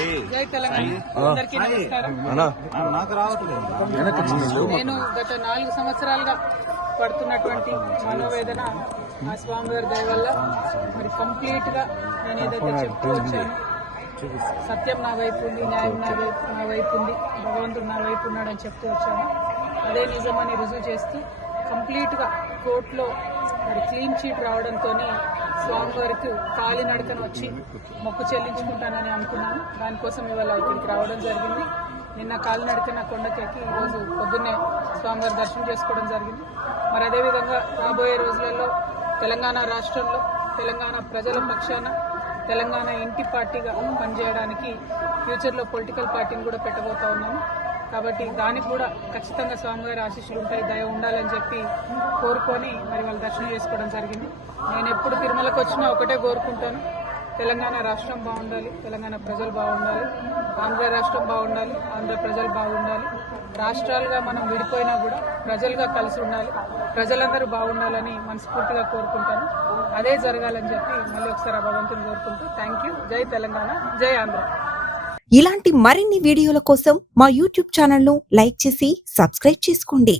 జై తెలంగాణ. అందరికీ నమస్కారం. నేను గత 4 సంవత్సరాలుగా పడుతున్నటువంటి మనోవేదన ఆ స్వామివారి దయ వల్ల మరి కంప్లీట్ గా నేను ఏదైతే చెప్తూ వచ్చాను, సత్యం నా వైపు ఉంది, న్యాయం నా వైపు ఉంది, భగవంతుడు నా వైపు ఉన్నాడని చెప్తూ వచ్చాను. అదే నిజమని రుజువు చేస్తూ కంప్లీట్ గా కోర్టులో మరి క్లీన్ చీట్ రావడంతో స్వామివారికి కాలినడకన వచ్చి మొక్కు చెల్లించుకుంటానని అనుకున్నాను. దానికోసం ఇవాళ ఇక్కడికి రావడం జరిగింది. నిన్న కాలినడకన కొండకెక్కి ఈరోజు పొద్దున్నే స్వామివారి దర్శనం చేసుకోవడం జరిగింది. మరి అదేవిధంగా రాబోయే రోజులలో తెలంగాణ రాష్ట్రంలో తెలంగాణ ప్రజల పక్షాన తెలంగాణ ఇంటి పార్టీగా పనిచేయడానికి ఫ్యూచర్లో పొలిటికల్ పార్టీని కూడా పెట్టబోతా ఉన్నాను. కాబట్టి దానికి కూడా ఖచ్చితంగా స్వామివారి ఆశీస్సులు ఉంటాయి, దయ ఉండాలని చెప్పి కోరుకొని మరి వాళ్ళు దర్శనం చేసుకోవడం జరిగింది. నేను ఎప్పుడు తిరుమలకు వచ్చినా ఒకటే కోరుకుంటాను, తెలంగాణ రాష్ట్రం బాగుండాలి, తెలంగాణ ప్రజలు బాగుండాలి, ఆంధ్ర రాష్ట్రం బాగుండాలి, ఆంధ్ర ప్రజలు బాగుండాలి. రాష్ట్రాలుగా మనం విడిపోయినా కూడా ప్రజలుగా కలిసి ఉండాలి, ప్రజలందరూ బాగుండాలని మనస్ఫూర్తిగా కోరుకుంటాను. అదే జరగాలని చెప్పి మళ్ళీ ఒకసారి ఆ భగవంతుని కోరుకుంటూ థ్యాంక్ యూ. జై తెలంగాణ, జై ఆంధ్ర. ఇలాంటి మరిన్ని వీడియోల కోసం మా యూట్యూబ్ ఛానల్ను లైక్ చేసి సబ్స్క్రైబ్ చేసుకోండి.